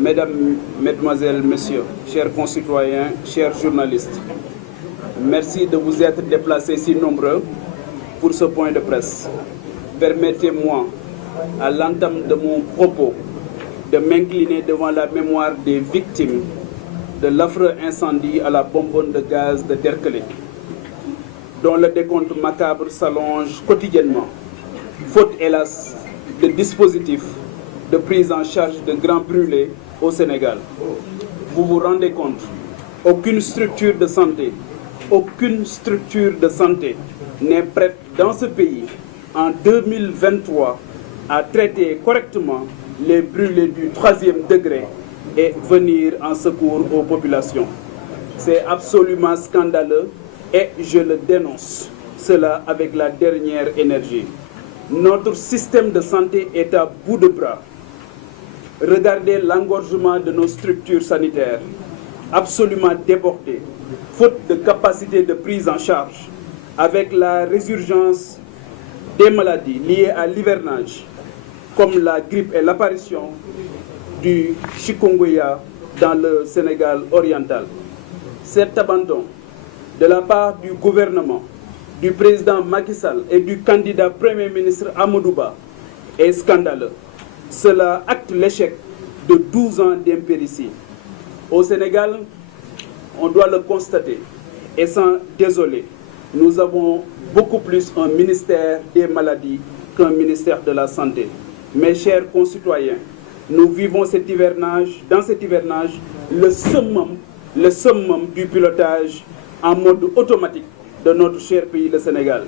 Mesdames, Mesdemoiselles, Messieurs, chers concitoyens, chers journalistes, merci de vous être déplacés si nombreux pour ce point de presse. Permettez-moi, à l'entame de mon propos, de m'incliner devant la mémoire des victimes de l'affreux incendie à la bonbonne de gaz de Derklé, dont le décompte macabre s'allonge quotidiennement, faute hélas de dispositifs de prise en charge de grands brûlés au Sénégal. Vous vous rendez compte, aucune structure de santé n'est prête dans ce pays en 2023 à traiter correctement les brûlés du 3e degré et venir en secours aux populations. C'est absolument scandaleux et je le dénonce, cela avec la dernière énergie. Notre système de santé est à bout de bras. Regardez l'engorgement de nos structures sanitaires, absolument débordées, faute de capacité de prise en charge, avec la résurgence des maladies liées à l'hivernage, comme la grippe et l'apparition du chikungunya dans le Sénégal oriental. Cet abandon de la part du gouvernement, du président Macky Sall et du candidat Premier ministre Amadou Ba est scandaleux. Cela acte l'échec de 12 ans d'impéritie. Au Sénégal, on doit le constater et s'en désoler. Nous avons beaucoup plus un ministère des maladies qu'un ministère de la santé. Mes chers concitoyens, nous vivons dans cet hivernage le summum du pilotage en mode automatique de notre cher pays, le Sénégal.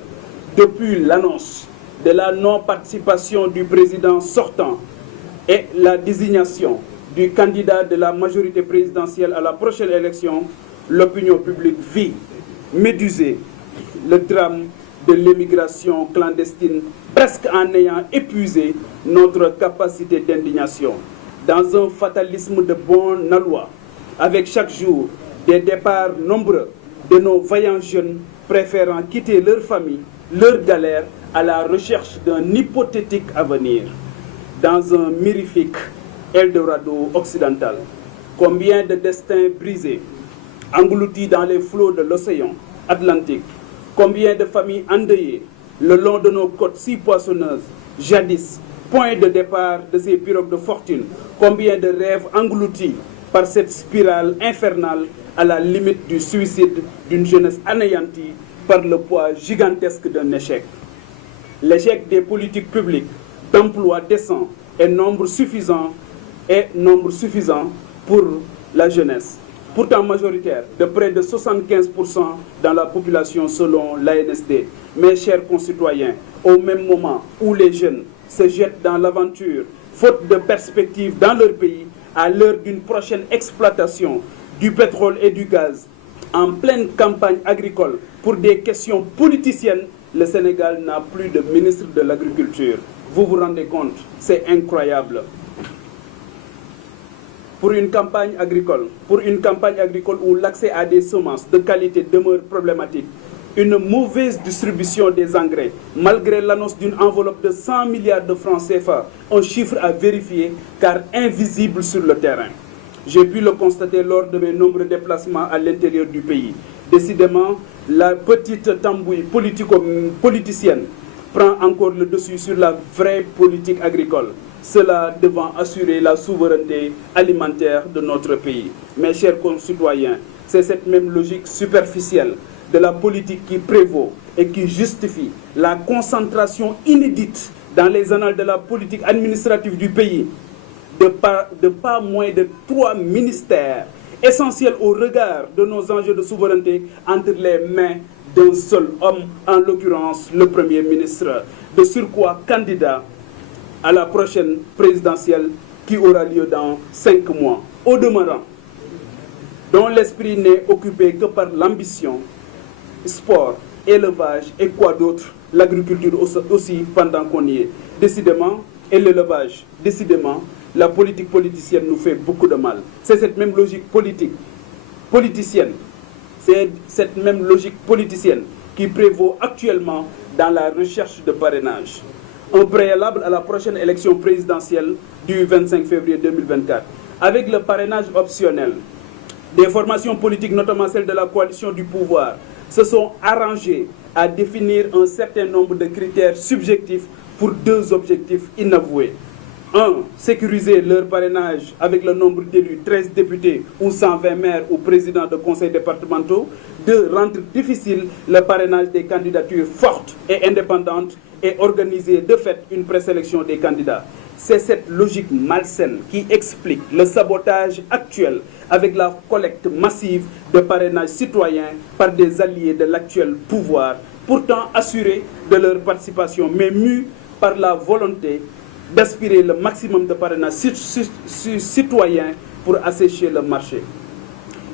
Depuis l'annonce de la non-participation du président sortant et la désignation du candidat de la majorité présidentielle à la prochaine élection, l'opinion publique vit médusée le drame de l'émigration clandestine, presque en ayant épuisé notre capacité d'indignation. Dans un fatalisme de bon aloi, avec chaque jour des départs nombreux de nos vaillants jeunes préférant quitter leur famille, leur galère, à la recherche d'un hypothétique avenir. Dans un mirifique Eldorado occidental, combien de destins brisés, engloutis dans les flots de l'océan Atlantique, combien de familles endeuillées le long de nos côtes si poissonneuses, jadis point de départ de ces pirogues de fortune, combien de rêves engloutis par cette spirale infernale à la limite du suicide d'une jeunesse anéantie par le poids gigantesque d'un échec. L'échec des politiques publiques d'emploi décent et nombre suffisant pour la jeunesse, pourtant majoritaire, de près de 75% dans la population selon l'ANSD. Mes chers concitoyens, au même moment où les jeunes se jettent dans l'aventure, faute de perspectives dans leur pays, à l'heure d'une prochaine exploitation du pétrole et du gaz, en pleine campagne agricole pour des questions politiciennes, le Sénégal n'a plus de ministre de l'Agriculture. Vous vous rendez compte, c'est incroyable. Pour une campagne agricole où l'accès à des semences de qualité demeure problématique, une mauvaise distribution des engrais, malgré l'annonce d'une enveloppe de 100 milliards de francs CFA, un chiffre à vérifier car invisible sur le terrain. J'ai pu le constater lors de mes nombreux déplacements à l'intérieur du pays. Décidément, la petite tambouille politicienne prend encore le dessus sur la vraie politique agricole. Cela devant assurer la souveraineté alimentaire de notre pays. Mes chers concitoyens, c'est cette même logique superficielle de la politique qui prévaut et qui justifie la concentration inédite dans les annales de la politique administrative du pays de pas moins de 3 ministères essentiels au regard de nos enjeux de souveraineté entre les mains d'un seul homme, en l'occurrence le Premier ministre, de surcroît candidat à la prochaine présidentielle qui aura lieu dans 5 mois. Au demeurant, dont l'esprit n'est occupé que par l'ambition, sport, élevage et quoi d'autre, l'agriculture aussi pendant qu'on y est. Décidément, et l'élevage, décidément, la politique politicienne nous fait beaucoup de mal. C'est cette même logique politicienne qui prévaut actuellement dans la recherche de parrainage. Un préalable à la prochaine élection présidentielle du 25 février 2024. avec le parrainage optionnel, des formations politiques, notamment celles de la coalition du pouvoir, se sont arrangées à définir un certain nombre de critères subjectifs pour deux objectifs inavoués. 1. Sécuriser leur parrainage avec le nombre d'élus, 13 députés ou 120 maires ou présidents de conseils départementaux. 2. Rendre difficile le parrainage des candidatures fortes et indépendantes et organiser de fait une présélection des candidats. C'est cette logique malsaine qui explique le sabotage actuel avec la collecte massive de parrainages citoyens par des alliés de l'actuel pouvoir, pourtant assurés de leur participation, mais mus par la volonté d'aspirer le maximum de parrainages citoyens pour assécher le marché.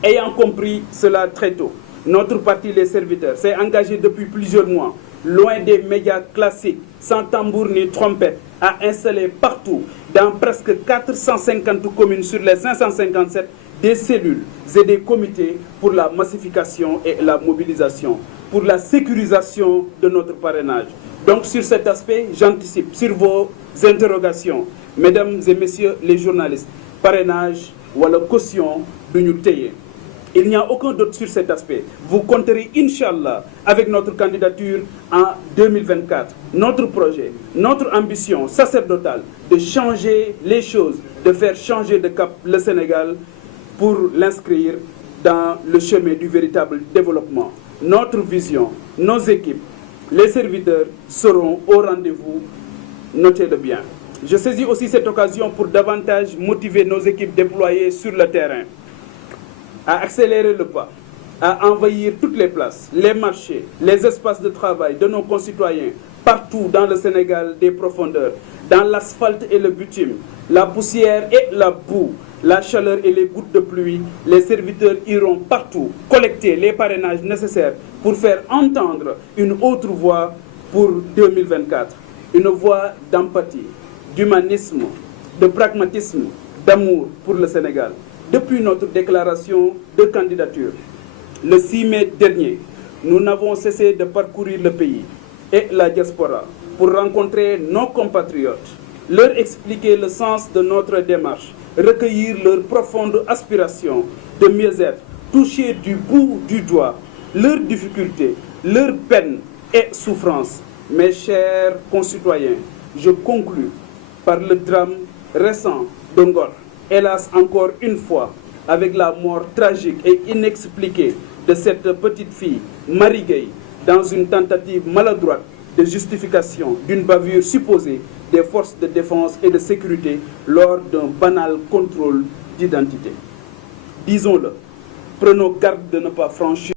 Ayant compris cela très tôt, notre parti Les Serviteurs s'est engagé depuis plusieurs mois, loin des médias classiques, sans tambour ni trompette, à installer partout, dans presque 450 communes sur les 557, des cellules et des comités pour la massification et la mobilisation, pour la sécurisation de notre parrainage. Donc sur cet aspect, j'anticipe sur vos interrogations, mesdames et messieurs les journalistes, parrainage ou la caution de nous tailler. Il n'y a aucun doute sur cet aspect. Vous compterez, Inch'Allah, avec notre candidature en 2024. Notre projet, notre ambition sacerdotale de changer les choses, de faire changer de cap le Sénégal pour l'inscrire dans le chemin du véritable développement. Notre vision, nos équipes, les serviteurs seront au rendez-vous, notez-le bien. Je saisis aussi cette occasion pour davantage motiver nos équipes déployées sur le terrain à accélérer le pas, à envahir toutes les places, les marchés, les espaces de travail de nos concitoyens, partout dans le Sénégal des profondeurs, dans l'asphalte et le bitume, la poussière et la boue, la chaleur et les gouttes de pluie. Les serviteurs iront partout collecter les parrainages nécessaires pour faire entendre une autre voix pour 2024. Une voix d'empathie, d'humanisme, de pragmatisme, d'amour pour le Sénégal. Depuis notre déclaration de candidature, le 6 mai dernier, nous n'avons cessé de parcourir le pays et la diaspora pour rencontrer nos compatriotes, leur expliquer le sens de notre démarche, recueillir leurs profondes aspirations de mieux-être, toucher du bout du doigt leurs difficultés, leurs peines et souffrances. Mes chers concitoyens, je conclus par le drame récent de Ngor. Hélas, encore une fois, avec la mort tragique et inexpliquée de cette petite fille, Marie Gueye, dans une tentative maladroite de justification d'une bavure supposée des forces de défense et de sécurité lors d'un banal contrôle d'identité. Disons-le, prenons garde de ne pas franchir